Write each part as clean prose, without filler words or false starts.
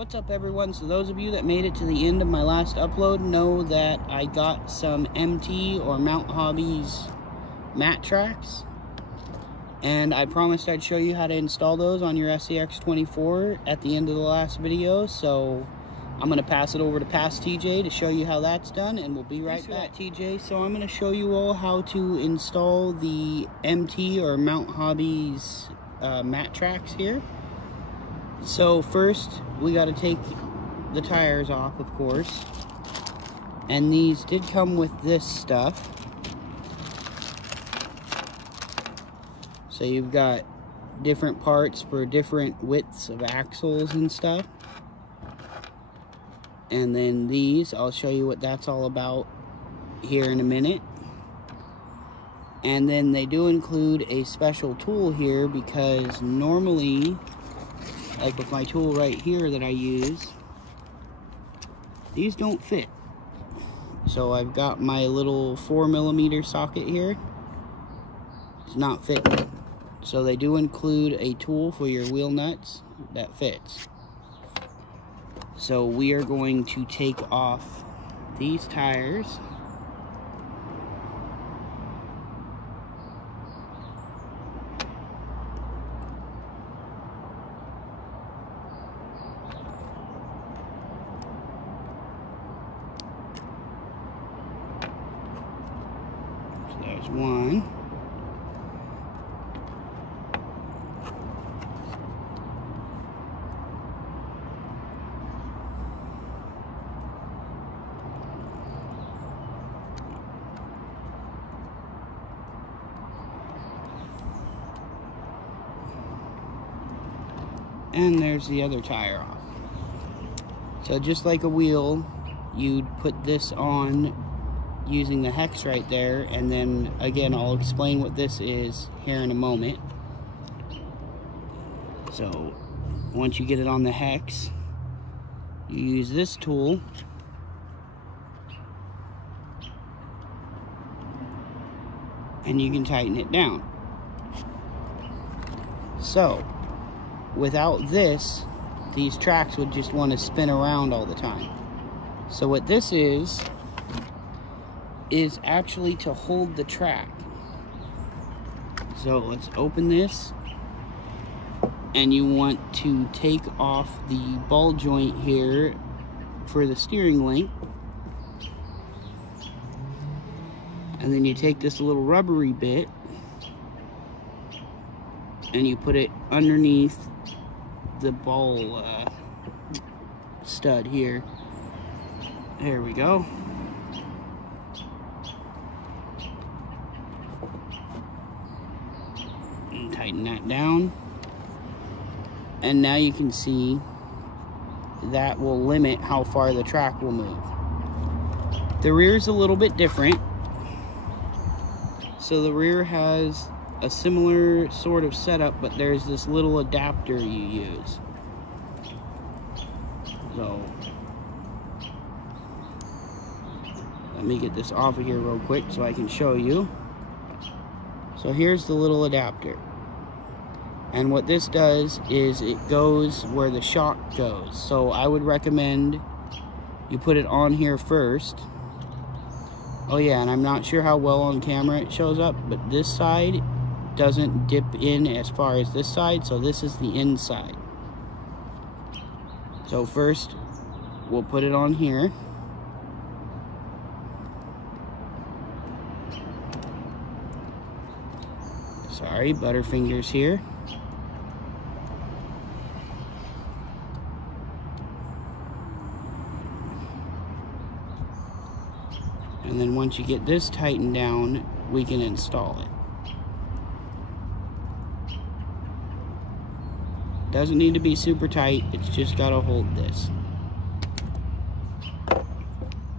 What's up everyone? So those of you that made it to the end of my last upload know that I got some MT or Mount Hobbies mat tracks, and I promised I'd show you how to install those on your Scx24 at the end of the last video. So I'm going to pass it over to Past TJ to show you how that's done, and we'll be right back. TJ, so I'm going to show you all how to install the MT or Mount Hobbies mat tracks here. So first we got to take the tires off, of course, and these did come with this stuff. So you've got different parts for different widths of axles and stuff, and then these, I'll show you what that's all about here in a minute. And then they do include a special tool here, because normally, like with my tool right here that I use, these don't fit. So I've got my little 4mm socket here. It's not fitting. So they do include a tool for your wheel nuts that fits. So we are going to take off these tires. There's one. And there's the other tire off. So just like a wheel, you'd put this on using the hex right there, and then again I'll explain what this is here in a moment. So once you get it on the hex, you use this tool and you can tighten it down. So without this, these tracks would just want to spin around all the time. So what this is actually to hold the track. So let's open this, and you want to take off the ball joint here for the steering link, and then you take this little rubbery bit and you put it underneath the ball stud here. There we go. And tighten that down. And now you can see that will limit how far the track will move. The rear is a little bit different. So the rear has a similar sort of setup, but there's this little adapter you use. So let me get this off of here real quick so I can show you. So here's the little adapter, and what this does is it goes where the shock goes. So I would recommend you put it on here first. Oh yeah, and I'm not sure how well on camera it shows up, but this side doesn't dip in as far as this side, so this is the inside. So first we'll put it on here. Sorry, butterfingers here. And then once you get this tightened down, we can install it. Doesn't need to be super tight, it's just gotta hold this.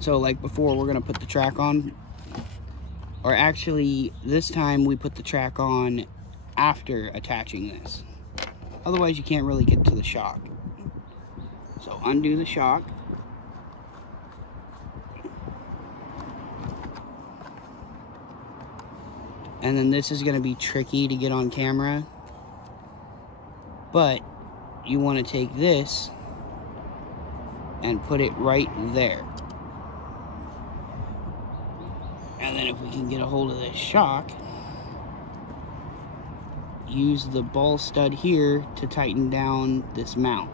So like before, we're gonna put the track on, or actually this time we put the track on after attaching this. Otherwise you can't really get to the shock. So undo the shock. And then this is gonna be tricky to get on camera, but you want to take this and put it right there. And then if we can get a hold of this shock, use the ball stud here to tighten down this mount.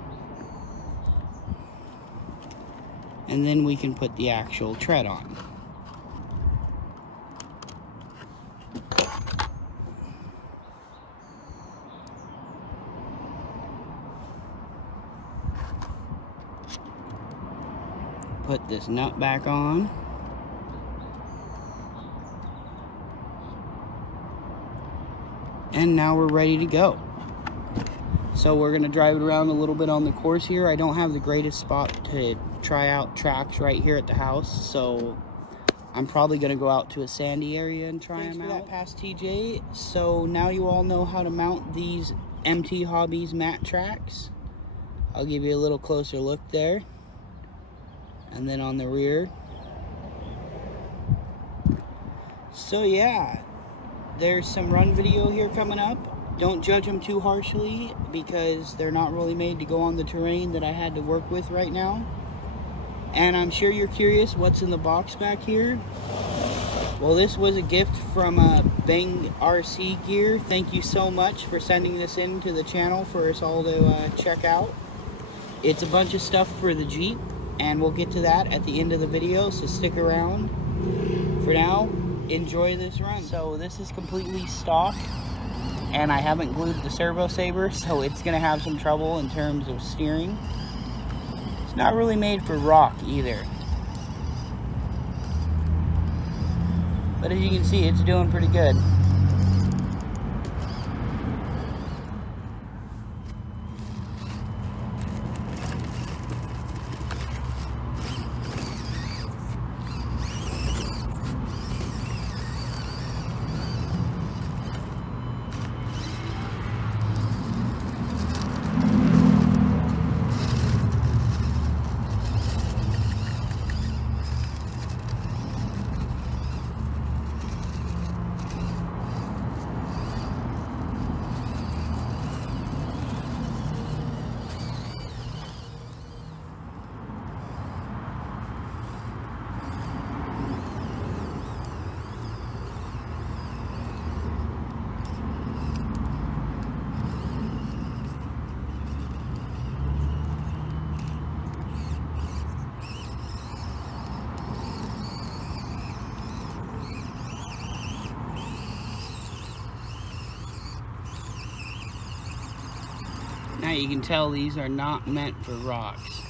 And then we can put the actual tread on. Put this nut back on. And now we're ready to go. So we're gonna drive it around a little bit on the course here. I don't have the greatest spot to try out tracks right here at the house, so I'm probably gonna go out to a sandy area and try them out. Thanks for that pass, TJ. So now you all know how to mount these MT Hobbies mat tracks. I'll give you a little closer look there. And then on the rear. So yeah, there's some run video here coming up. Don't judge them too harshly because they're not really made to go on the terrain that I had to work with right now. And I'm sure you're curious what's in the box back here. Well, this was a gift from Bang RC Gear. Thank you so much for sending this in to the channel for us all to check out. It's a bunch of stuff for the Jeep, and we'll get to that at the end of the video, so stick around. For now, enjoy this run. So this is completely stock, and I haven't glued the servo saber, so it's gonna have some trouble in terms of steering. It's not really made for rock either. But as you can see, it's doing pretty good. Now you can tell these are not meant for rocks.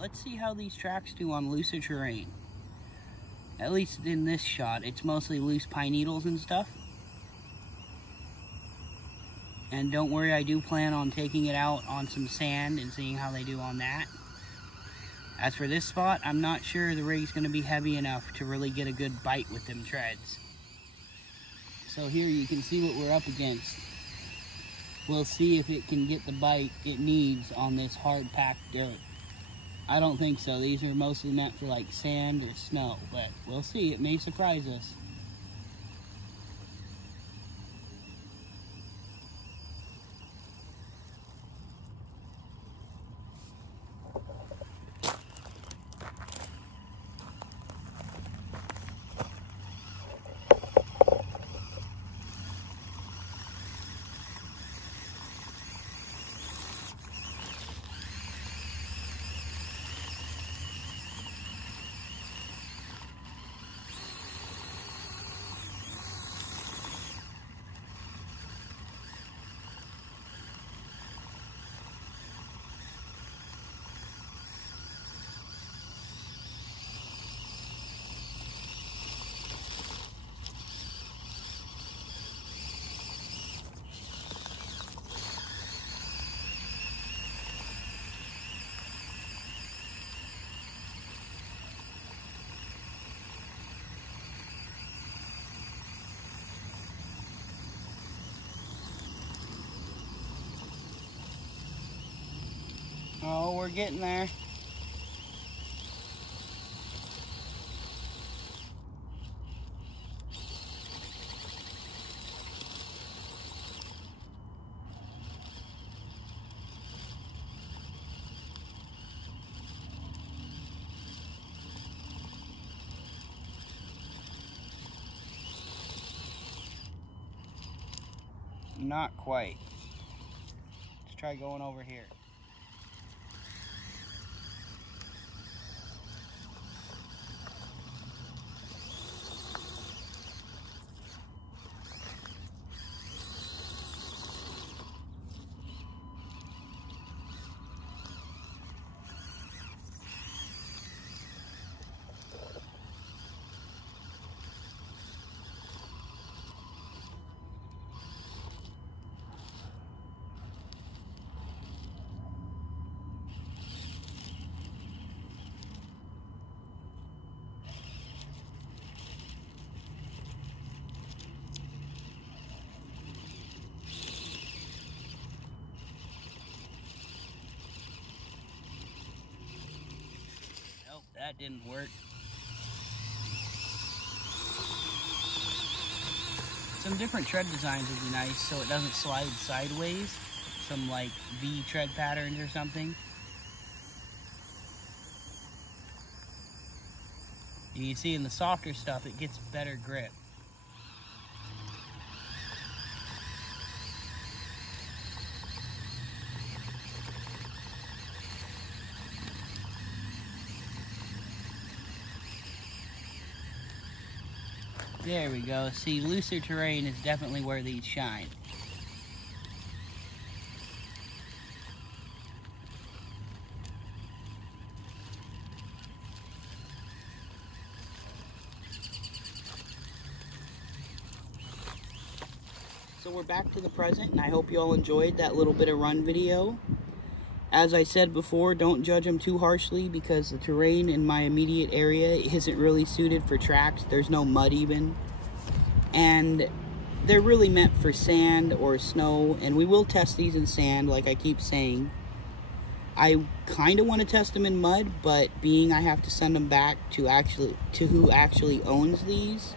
Let's see how these tracks do on Lucid Terrain. At least in this shot, it's mostly loose pine needles and stuff. And don't worry, I do plan on taking it out on some sand and seeing how they do on that. As for this spot, I'm not sure the rig's going to be heavy enough to really get a good bite with them treads. So here you can see what we're up against. We'll see if it can get the bite it needs on this hard packed dirt. I don't think so. These are mostly meant for like sand or snow, but we'll see. It may surprise us. Oh, we're getting there. Not quite. Let's try going over here. Nope, that didn't work. Some different tread designs would be nice so it doesn't slide sideways. Some like V tread patterns or something. You see in the softer stuff it gets better grip. There we go. See, Lucid Terrain is definitely where these shine. So we're back to the present, and I hope you all enjoyed that little bit of run video. As I said before, don't judge them too harshly because the terrain in my immediate area isn't really suited for tracks. There's no mud even. And they're really meant for sand or snow, and we will test these in sand like I keep saying. I kind of want to test them in mud, but being I have to send them back to who actually owns these,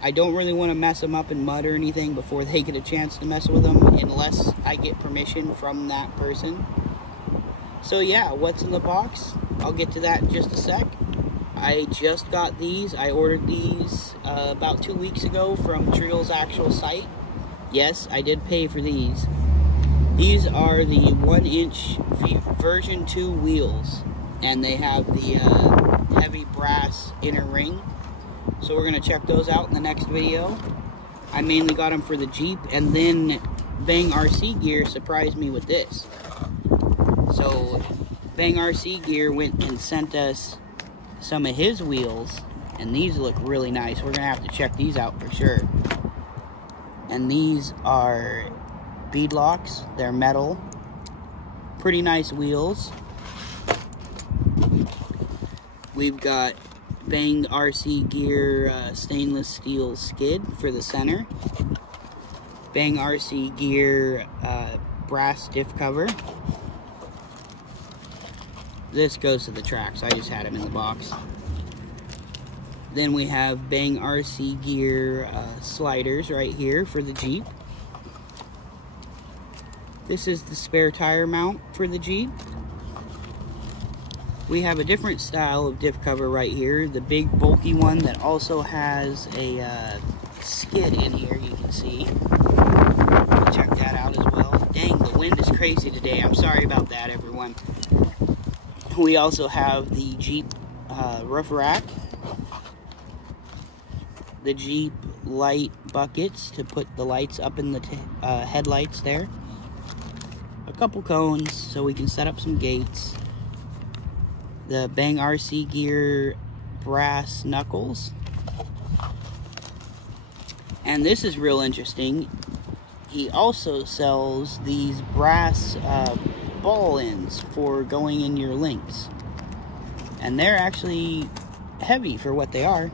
I don't really want to mess them up in mud or anything before they get a chance to mess with them unless I get permission from that person. So yeah, what's in the box? I'll get to that in just a sec. I just got these. I ordered these about 2 weeks ago from Treal's actual site. Yes, I did pay for these. These are the 1-inch version 2 wheels, and they have the heavy brass inner ring. So we're going to check those out in the next video. I mainly got them for the Jeep, and then Bang RC Gear surprised me with this. So Bang RC Gear went and sent us some of his wheels, and these look really nice. We're going to have to check these out for sure. And these are beadlocks. They're metal. Pretty nice wheels. We've got Bang RC Gear stainless steel skid for the center. Bang RC Gear brass diff cover. This goes to the tracks. I just had them in the box. Then we have Bang RC Gear sliders right here for the Jeep. This is the spare tire mount for the Jeep. We have a different style of diff cover right here. The big bulky one that also has a skid in here, you can see. Check that out as well. Dang, the wind is crazy today. I'm sorry about that, everyone. We also have the Jeep roof rack. The Jeep light buckets to put the lights up in the headlights there. A couple cones so we can set up some gates. The Bang RC Gear brass knuckles. And this is real interesting. He also sells these brass ball ends for going in your links. And they're actually heavy for what they are.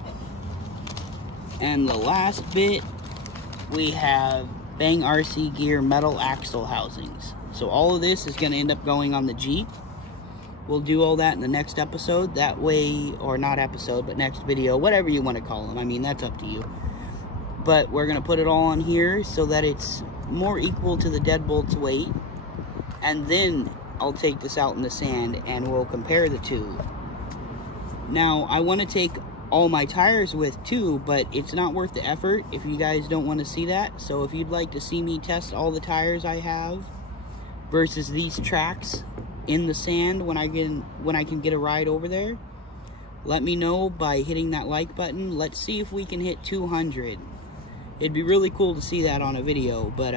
And the last bit, we have Bang RC Gear metal axle housings. So all of this is going to end up going on the Jeep. We'll do all that in the next episode. That way, or not episode, but next video, whatever you want to call them. I mean, that's up to you. But we're going to put it all on here so that it's more equal to the deadbolt's weight. And then I'll take this out in the sand and we'll compare the two. Now, I want to take all my tires with too, but it's not worth the effort if you guys don't want to see that. So if you'd like to see me test all the tires I have versus these tracks in the sand when I can get a ride over there, let me know by hitting that like button. Let's see if we can hit 200. It'd be really cool to see that on a video, but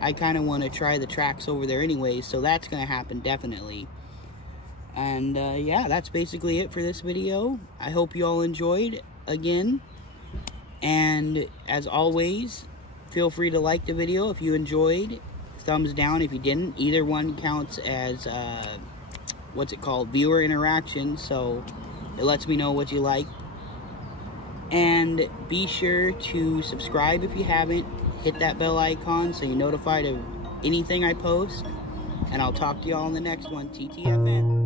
I kind of want to try the tracks over there anyways, so that's going to happen definitely. And yeah, that's basically it for this video. I hope you all enjoyed again. And as always, feel free to like the video if you enjoyed. Thumbs down if you didn't. Either one counts as, what's it called? Viewer interaction. So it lets me know what you like. And be sure to subscribe if you haven't. Hit that bell icon so you're notified of anything I post. And I'll talk to you all in the next one. TTFN.